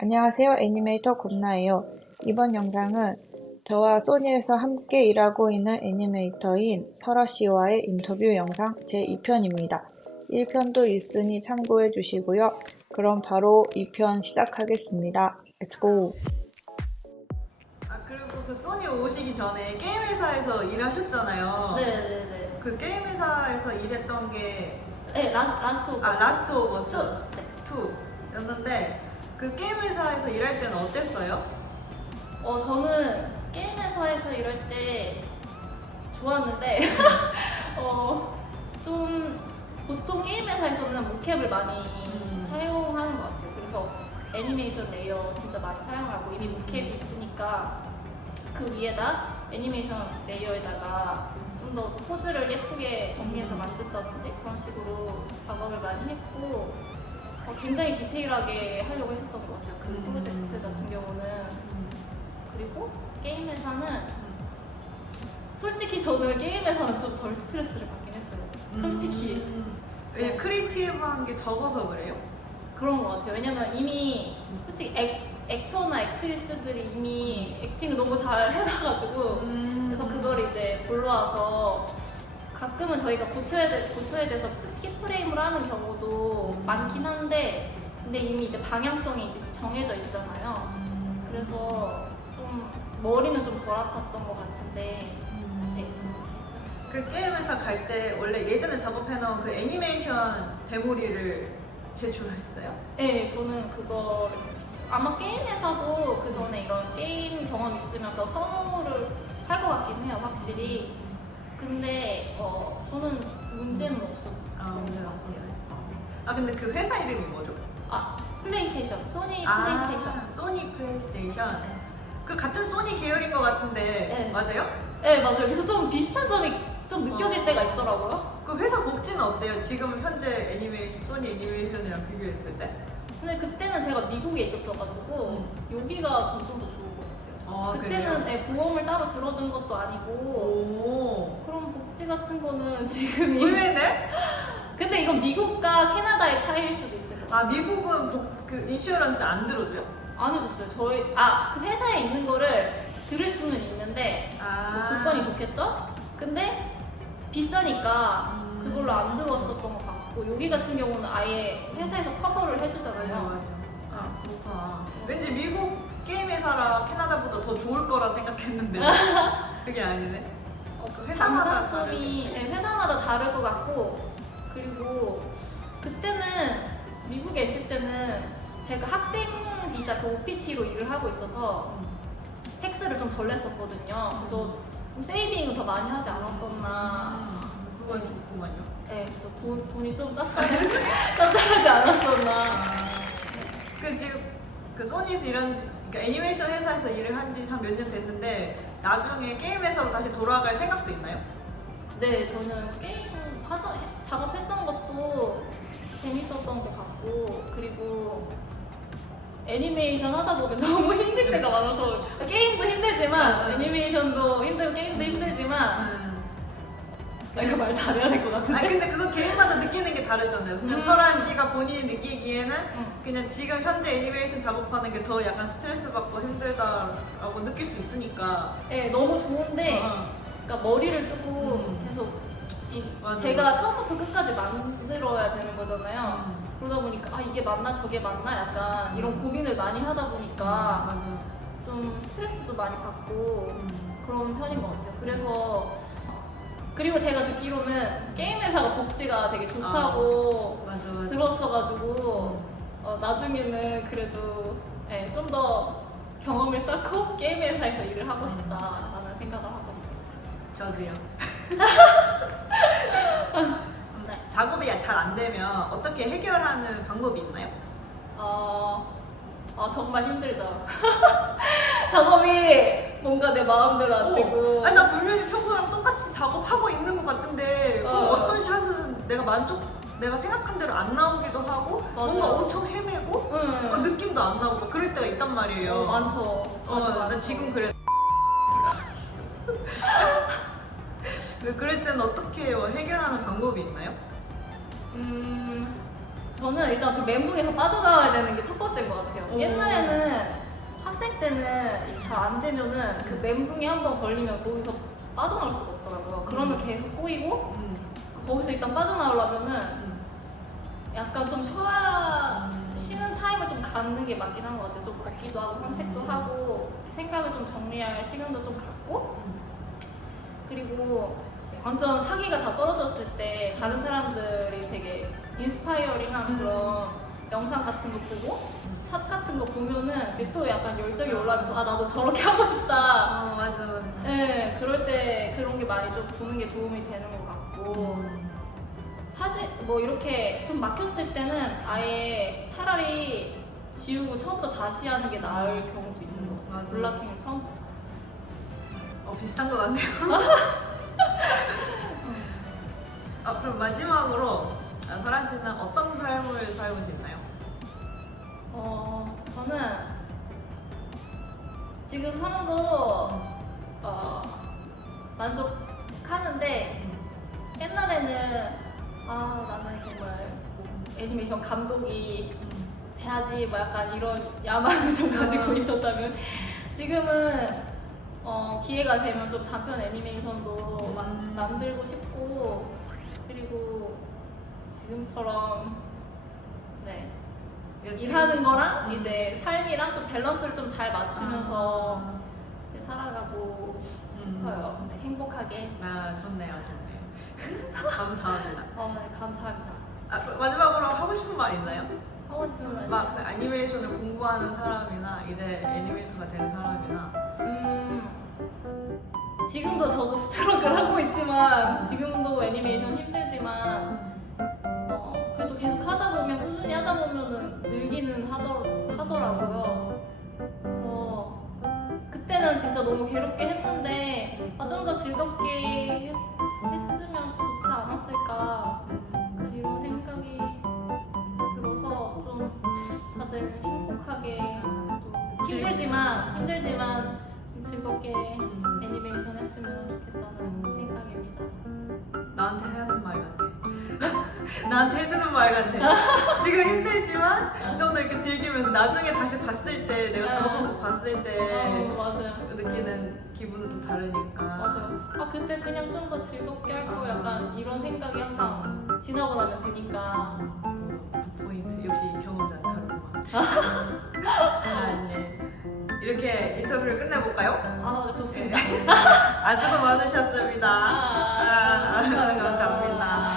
안녕하세요. 애니메이터 곰나예요. 이번 영상은 저와 소니에서 함께 일하고 있는 애니메이터인 설아 씨와의 인터뷰 영상 제2편입니다. 1편도 있으니 참고해 주시고요. 그럼 바로 2편 시작하겠습니다. Let's go! 그리고 그 소니 오시기 전에 게임 회사에서 일하셨잖아요. 네네네. 그 게임 회사에서 일했던 게 네, 라스트 오브 어스. 라스트 오브 어스 네. 2였는데 그 게임 회사에서 일할 때는 어땠어요? 저는 게임 회사에서 일할 때 좋았는데 좀 보통 게임 회사에서는 모캡을 많이 사용하는 것 같아요. 그래서 애니메이션 레이어 진짜 많이 사용하고 이미 모캡이 있으니까 그 위에다 애니메이션 레이어에다가 좀 더 포즈를 예쁘게 정리해서 만든다든지 그런 식으로 작업을 많이 했고 굉장히 디테일하게 하려고 했었던 것 같아요. 그 프로젝트 같은 경우는. 그리고 게임 회사는 솔직히 저는 게임 회사는 좀 덜 스트레스를 받긴 했어요. 솔직히. 왜 크리에이티브한 게 적어서 그래요? 그런 것 같아요. 왜냐면 이미 솔직히 액터나 액트리스들이 이미 액팅을 너무 잘 해놔가지고 그래서 그걸 이제 불러와서 가끔은 저희가 고쳐야 돼서 키프레임을 하는 경우도 많긴 한데 근데 이미 이제 방향성이 이제 정해져 있잖아요. 그래서 좀 머리는 좀 덜 아팠던 것 같은데 네. 그 게임 회사 갈 때 원래 예전에 작업해놓은 그 애니메이션 데모리를 제출했어요? 네, 저는 그거를 아마 게임에서도 그 전에 이런 게임 경험 있으면 더 선호를 할 것 같긴 해요, 확실히. 근데 저는 문제는 없었던 문제는 것 같아요. 근데 그 회사 이름이 뭐죠? 플레이스테이션, 소니 플레이스테이션. 소니 플레이스테이션. 그 같은 소니 계열인 것 같은데 네. 맞아요? 네, 맞아요. 그래서 좀 비슷한 점이 좀 느껴질 때가 있더라고요. 그 회사 복지는 어때요? 지금 현재 소니 애니메이션이랑 비교했을 때? 근데 그때는 제가 미국에 있었어가지고 여기가 좀 더 좋은 것 같아요. 그때는 그래요? 보험을 따로 들어준 것도 아니고 오. 그런 복지 같은 거는 지금이 의외네? 근데 이건 미국과 캐나다의 차이일 수도 있어요. 미국은 그 인슈어런스 안 들어줘요? 안 해줬어요. 그 회사에 있는 거를 들을 수는 있는데 조건이 좋겠죠? 근데 비싸니까 그걸로 안 들어왔었던 것 같고 여기 같은 경우는 아예 회사에서 커버를 해주잖아요. 맞아. 그렇구나. 왠지 미국 게임 회사라 캐나다보다 더 좋을 거라 생각했는데 그게 아니네. 그 회사마다 장단점이 회사마다 다를 것 같고 그리고 그때는 미국에 있을 때는 제가 학생 비자 그 OPT로 일을 하고 있어서 텍스를 좀 덜 냈었거든요. 그래서 좀 세이빙을 더 많이 하지 않았었나. 그건 좋구만요. 네, 그래서 돈이 좀 짭짤하지 않았었나. 지금 그 소니에서 그러니까 애니메이션 회사에서 일을 한 지 한 몇 년 됐는데 나중에 게임 회사로 다시 돌아갈 생각도 있나요? 네, 저는 게임 작업했던 것도 재밌었던 것 같고 그리고 애니메이션 하다 보면 너무 힘들 때가 많아서 게임도 힘들지만 애니메이션도 힘들고 게임도 힘들지만 내가 말 잘해야 될 것 같은데. 근데 그거 개인마다 느끼는 게 다르잖아요. 그냥 설아 씨가 본인이 느끼기에는 그냥 지금 현재 애니메이션 작업하는 게 더 약간 스트레스 받고 힘들다라고 느낄 수 있으니까. 네, 너무 좋은데 그러니까 머리를 조금 계속 맞아. 제가 처음부터 끝까지 만들어야 되는 거잖아요. 그러다 보니까 이게 맞나 저게 맞나 약간 이런 고민을 많이 하다 보니까 맞아. 좀 스트레스도 많이 받고 그런 편인 것 같아요. 그리고 제가 듣기로는 게임 회사가 복지가 되게 좋다고 맞아. 들었어가지고 나중에는 그래도 좀 더 경험을 쌓고 게임 회사에서 일을 하고 싶다라는 생각을 하고 있습니다. 저도요. 네. 작업이 잘 안 되면 어떻게 해결하는 방법이 있나요? 정말 힘들죠. 작업이 뭔가 내 마음대로 안 되고. 나 분명히 평소랑 똑같이 작업하고 있는 것 같은데 어떤 샷은 내가 생각한 대로 안 나오기도 하고 맞아요. 뭔가 엄청 헤매고 느낌도 안 나오고 그럴 때가 있단 말이에요. 많죠. 나 지금 그래. 그럴 때는 어떻게 해결하는 방법이 있나요? 저는 일단 그 멘붕에서 빠져나와야 되는 게 첫 번째인 것 같아요. 오. 옛날에는 학생 때는 잘 안 되면은 그 멘붕에 한 번 걸리면 거기서 빠져나올 수가 없더라고요. 그러면 계속 꼬이고 거기서 일단 빠져나오려면은 약간 좀 쉬는 타임을 좀 갖는 게 맞긴 한 것 같아요. 좀 걷기도 하고 산책도 하고 생각을 좀 정리할 시간도 좀 갖고 그리고 완전 사기가 다 떨어졌을 때 다른 사람들이 되게 인스파이어링한 그런 영상 같은 거 보고 샷 같은 거 보면은 또 약간 열정이 올라오면서 아 나도 저렇게 하고 싶다. 맞아 맞아. 네, 그럴 때 그런 게 많이 좀 보는 게 도움이 되는 것 같고 사실 뭐 이렇게 좀 막혔을 때는 아예 차라리 지우고 처음부터 다시 하는 게 나을 경우도 있는 것 같아요. 맞아. 블락킹을 처음부터. 비슷한 것 같네요. 그럼 마지막으로 설아 씨는 어떤 삶을 살고 계시나요? 저는 지금 삶도 만족하는데 옛날에는 나는 정말 애니메이션 감독이 돼야지 뭐 약간 이런 야망을 좀 가지고 있었다면 지금은 기회가 되면 좀 단편 애니메이션도 만들고 싶고 그리고 지금처럼 네 일하는 거랑 이제 삶이랑 좀 밸런스를 좀 잘 맞추면서 이렇게 살아가고 싶어요. 네, 행복하게. 좋네요. 감사합니다. 네, 감사합니다. 그럼 마지막으로 하고 싶은 말 있나요? 하고 싶은 말. 막 애니메이션을 공부하는 사람이나 이제 애니메이터가 되는 사람이나 지금도 저도 스트럭을 하고 있지만 지금도 애니메이션 힘들지만 그래도 계속 하다 보면 꾸준히 하다 보면은 늘기는 하더라고요. 그래서 그때는 진짜 너무 괴롭게 했는데 좀 더 즐겁게 했으면 좋지 않았을까 이런 생각이 들어서 좀 다들 행복하게 또 힘들지만 좀 즐겁게 애니메이션 했으면 좋겠다는 생각입니다. 나한테 하는 말 같아. 나한테 해주는 말 같아. 지금 힘들지만 좀 더 이렇게 즐기면서 나중에 다시 봤을 때 내가 작업한 거 봤을 때 맞아요. 느끼는 기분은 또 다르니까. 맞아요. 그때 그냥 좀 더 즐겁게 할 거 약간 이런 생각이 항상 지나고 나면 드니까. 그 포인트 역시 경험자는 다르구만. 네. 이렇게 인터뷰를 끝내볼까요? 좋습니다. 수고 많으셨습니다. 감사합니다. 감사합니다.